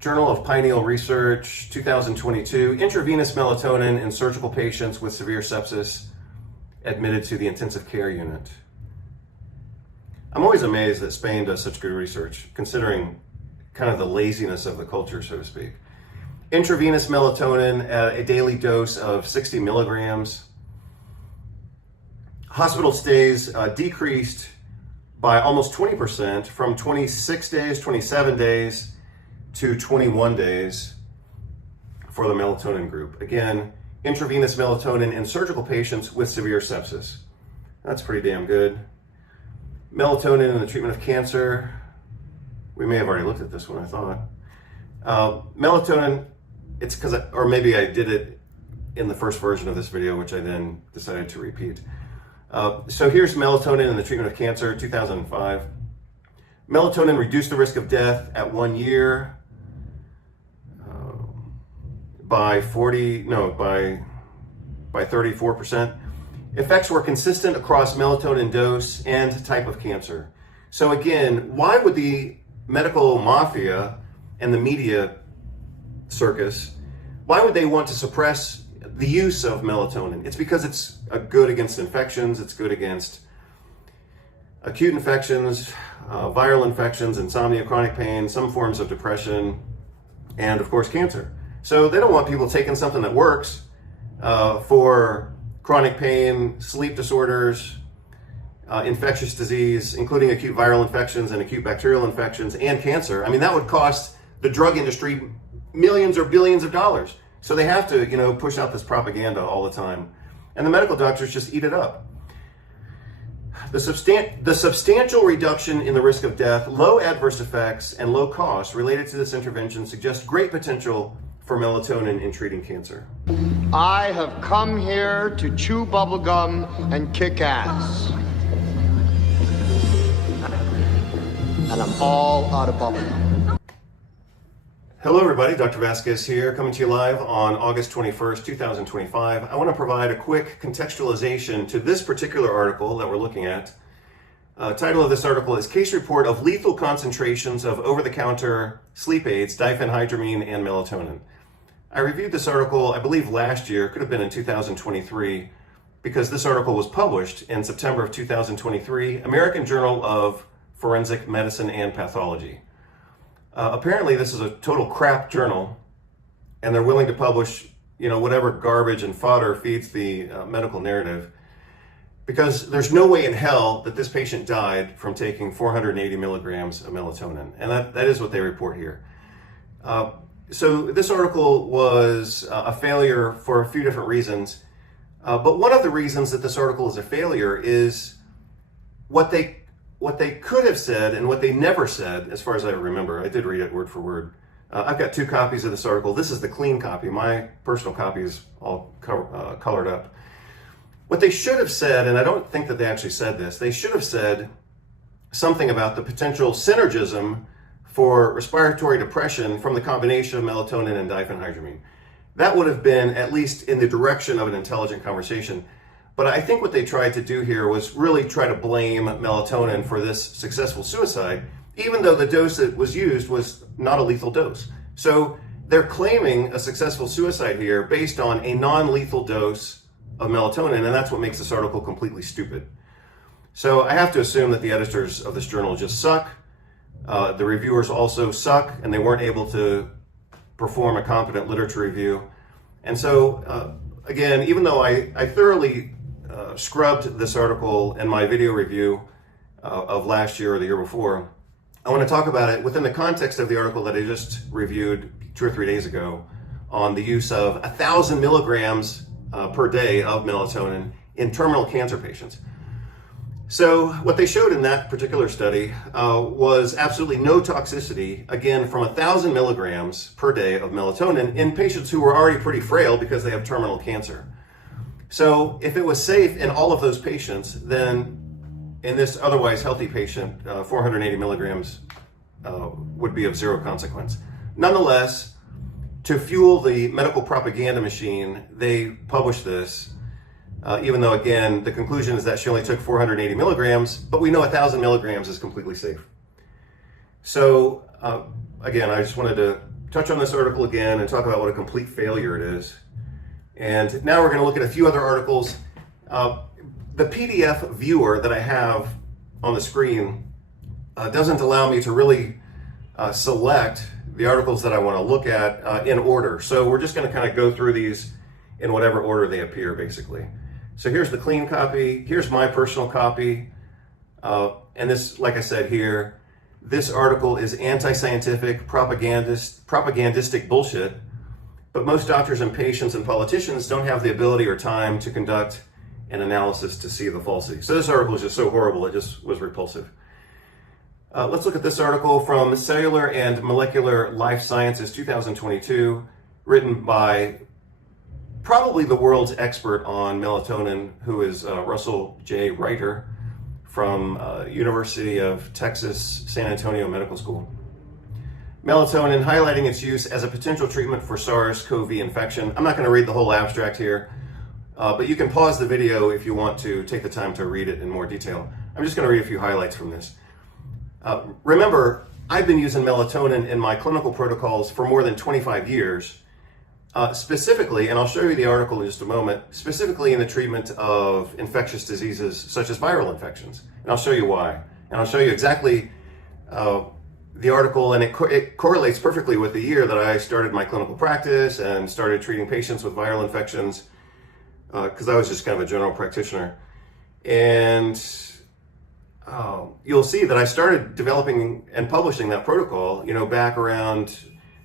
Journal of Pineal Research, 2022, intravenous melatonin in surgical patients with severe sepsis admitted to the intensive care unit. I'm always amazed that Spain does such good research, considering kind of the laziness of the culture, so to speak. Intravenous melatonin at a daily dose of 60 milligrams. Hospital stays decreased by almost 20% from 26 days, 27 days to 21 days for the melatonin group. Again, intravenous melatonin in surgical patients with severe sepsis. That's pretty damn good. Melatonin in the treatment of cancer. We may have already looked at this one, I thought. Melatonin, it's because, or maybe I did it in the first version of this video, which I then decided to repeat. So here's melatonin in the treatment of cancer, 2005. Melatonin reduced the risk of death at 1 year by 34%. Effects were consistent across melatonin dose and type of cancer. So again, why would the medical mafia and the media circus, why would they want to suppress the use of melatonin? It's because it's good against infections, it's good against acute infections, viral infections, insomnia, chronic pain, some forms of depression, and of course cancer. So they don't want people taking something that works for chronic pain, sleep disorders, infectious disease, including acute viral infections and acute bacterial infections, and cancer. I mean, that would cost the drug industry millions or billions of dollars. So they have to, push out this propaganda all the time. And the medical doctors just eat it up. The substantial reduction in the risk of death, low adverse effects, and low costs related to this intervention suggest great potential for melatonin in treating cancer. I have come here to chew bubblegum and kick ass. And I'm all out of bubblegum. Hello everybody, Dr. Vasquez here, coming to you live on August 21st, 2025. I want to provide a quick contextualization to this particular article that we're looking at. Title of this article is Case Report of Lethal Concentrations of Over-the-Counter Sleep Aids, Diphenhydramine and Melatonin. I reviewed this article, I believe last year, could have been in 2023, because this article was published in September of 2023, American Journal of Forensic Medicine and Pathology. Apparently this is a total crap journal, and they're willing to publish, whatever garbage and fodder feeds the medical narrative, because there's no way in hell that this patient died from taking 480 milligrams of melatonin, and that is what they report here. So this article was a failure for a few different reasons, but one of the reasons that this article is a failure is what they could have said and what they never said, as far as I remember. I did read it word for word. I've got 2 copies of this article. This is the clean copy. My personal copy is all colored up. What they should have said, and I don't think that they actually said this, they should have said something about the potential synergism for respiratory depression from the combination of melatonin and diphenhydramine. That would have been at least in the direction of an intelligent conversation. But I think what they tried to do here was really try to blame melatonin for this successful suicide, even though the dose that was used was not a lethal dose. So they're claiming a successful suicide here based on a non-lethal dose of melatonin, and that's what makes this article completely stupid. So I have to assume that the editors of this journal just suck. The reviewers also suck, and they weren't able to perform a competent literature review. And so, again, even though I thoroughly scrubbed this article in my video review of last year or the year before, I want to talk about it within the context of the article that I just reviewed 2 or 3 days ago on the use of 1,000 milligrams per day of melatonin in terminal cancer patients. So what they showed in that particular study was absolutely no toxicity, again, from 1,000 milligrams per day of melatonin in patients who were already pretty frail because they have terminal cancer. So if it was safe in all of those patients, then in this otherwise healthy patient, 480 milligrams would be of zero consequence. Nonetheless, to fuel the medical propaganda machine, they published this, even though, again, the conclusion is that she only took 480 milligrams, but we know 1,000 milligrams is completely safe. So, again, I just wanted to touch on this article again and talk about what a complete failure it is. And now we're going to look at a few other articles. The PDF viewer that I have on the screen doesn't allow me to really select the articles that I want to look at in order. So we're just going to kind of go through these in whatever order they appear, basically. So here's the clean copy. Here's my personal copy. And this, like I said here, this article is anti-scientific, propagandistic bullshit. But most doctors and patients and politicians don't have the ability or time to conduct an analysis to see the falsity. So this article is just so horrible, it just was repulsive. Let's look at this article from Cellular and Molecular Life Sciences 2022, written by probably the world's expert on melatonin, who is Russell J. Reiter from University of Texas, San Antonio Medical School. Melatonin, highlighting its use as a potential treatment for SARS-CoV infection. I'm not going to read the whole abstract here, but you can pause the video if you want to take the time to read it in more detail. I'm just going to read a few highlights from this. Remember, I've been using melatonin in my clinical protocols for more than 25 years, specifically, and I'll show you the article in just a moment, specifically in the treatment of infectious diseases such as viral infections. And I'll show you why. And I'll show you exactly the article, and it correlates perfectly with the year that I started my clinical practice and started treating patients with viral infections, because I was just kind of a general practitioner. And you'll see that I started developing and publishing that protocol, back around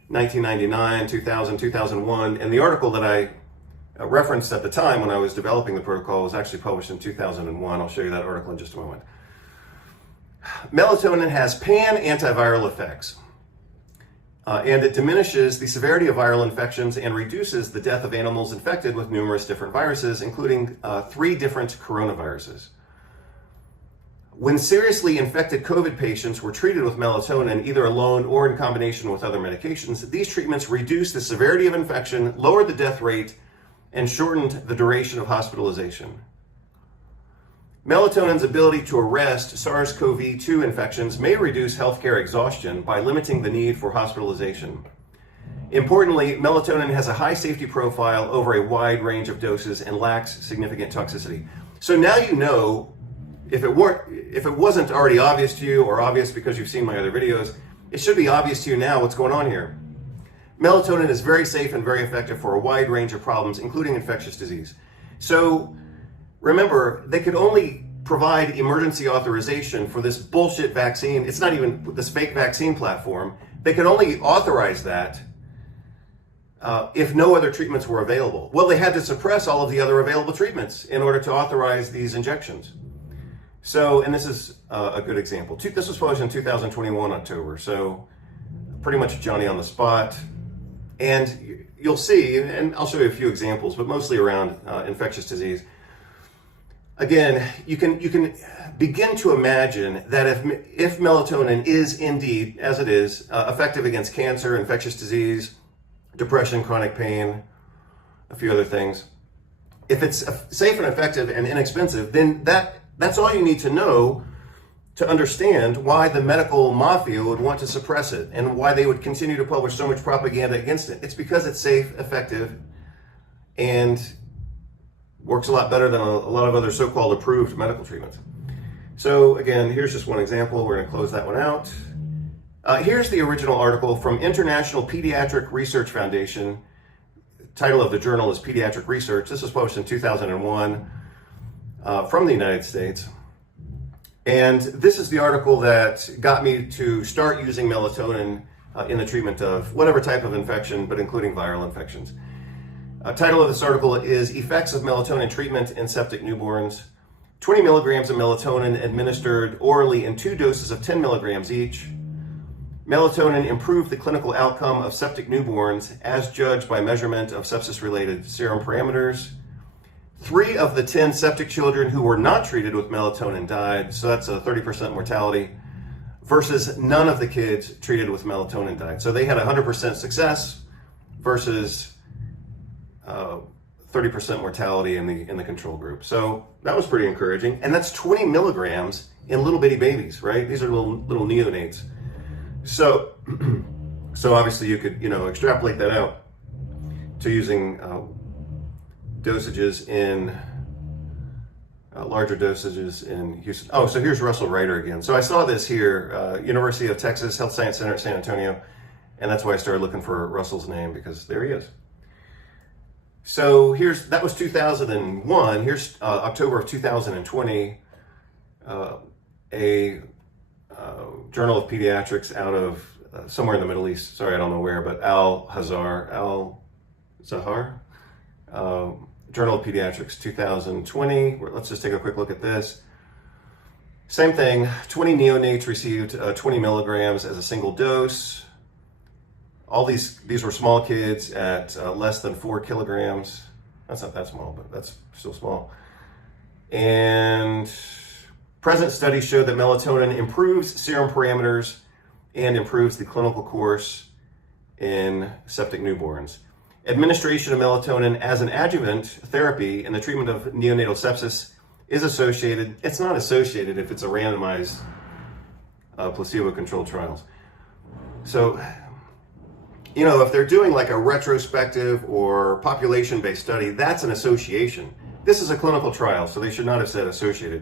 1999, 2000, 2001. And the article that I referenced at the time when I was developing the protocol was actually published in 2001. I'll show you that article in just a moment. Melatonin has pan-antiviral effects, and it diminishes the severity of viral infections and reduces the death of animals infected with numerous different viruses, including 3 different coronaviruses. When seriously infected COVID patients were treated with melatonin, either alone or in combination with other medications, these treatments reduced the severity of infection, lowered the death rate, and shortened the duration of hospitalization. Melatonin's ability to arrest SARS-CoV-2 infections may reduce healthcare exhaustion by limiting the need for hospitalization. Importantly, melatonin has a high safety profile over a wide range of doses and lacks significant toxicity. So now you know, if it wasn't already obvious to you, or obvious because you've seen my other videos, it should be obvious to you now what's going on here. Melatonin is very safe and very effective for a wide range of problems, including infectious disease. So remember, they could only provide emergency authorization for this bullshit vaccine. It's not even this fake vaccine platform. They could only authorize that if no other treatments were available. Well, they had to suppress all of the other available treatments in order to authorize these injections. So, and this is a good example. This was published in 2021 October, so pretty much Johnny on the spot. And you'll see, and I'll show you a few examples, but mostly around infectious disease. Again, you can begin to imagine that if melatonin is indeed, as it is, effective against cancer, infectious disease, depression, chronic pain, a few other things, if it's safe and effective and inexpensive, then that's all you need to know to understand why the medical mafia would want to suppress it and why they would continue to publish so much propaganda against it. It's because it's safe, effective, and works a lot better than a lot of other so-called approved medical treatments. So again, here's just one example. We're going to close that one out. Here's the original article from International Pediatric Research Foundation. The title of the journal is Pediatric Research. This was published in 2001 from the United States. And this is the article that got me to start using melatonin in the treatment of whatever type of infection, but including viral infections. Title of this article is Effects of Melatonin Treatment in Septic Newborns. 20 milligrams of melatonin administered orally in 2 doses of 10 milligrams each. Melatonin improved the clinical outcome of septic newborns as judged by measurement of sepsis-related serum parameters. 3 of the 10 septic children who were not treated with melatonin died, so that's a 30% mortality, versus none of the kids treated with melatonin died. So they had 100% success versus 30% mortality in the control group. So that was pretty encouraging. And that's 20 milligrams in little bitty babies, right? These are little neonates. So So obviously you could, extrapolate that out to using dosages in larger dosages in Houston. Oh, so here's Russell Reiter again. So I saw this here, University of Texas Health Science Center at San Antonio, and that's why I started looking for Russell's name, because there he is. So that was 2001. Here's October of 2020, a Journal of Pediatrics out of somewhere in the Middle East. Sorry, I don't know where, but Al-Zahar, Journal of Pediatrics 2020. Let's just take a quick look at this. Same thing, 20 neonates received 20 milligrams as a single dose. All these were small kids at less than 4 kilograms. That's not that small, but that's still small. And present studies show that melatonin improves serum parameters and improves the clinical course in septic newborns. Administration of melatonin as an adjuvant therapy in the treatment of neonatal sepsis is associated. It's not associated if it's a randomized placebo-controlled trials. So, if they're doing like a retrospective or population-based study, that's an association. This is a clinical trial, so they should not have said associated.